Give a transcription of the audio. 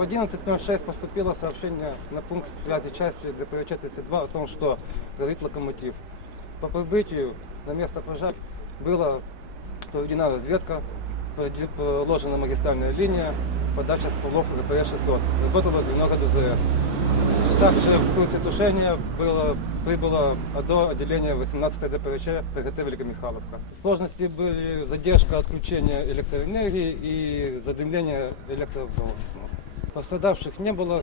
В 11.06 поступило сообщение на пункт связи части ДПЧ-32 о том, что горит локомотив. По прибытию на место пожара была проведена разведка, проложена магистральная линия, подача стволов ГПС-600. Работало звено ГДЗС. Также в курсе тушения было, прибыло АДО отделение 18 ДПРЧ ТГТ Великомихайловка. Сложности были задержка отключения электроэнергии и задымление электроволокна. Пострадавших не было.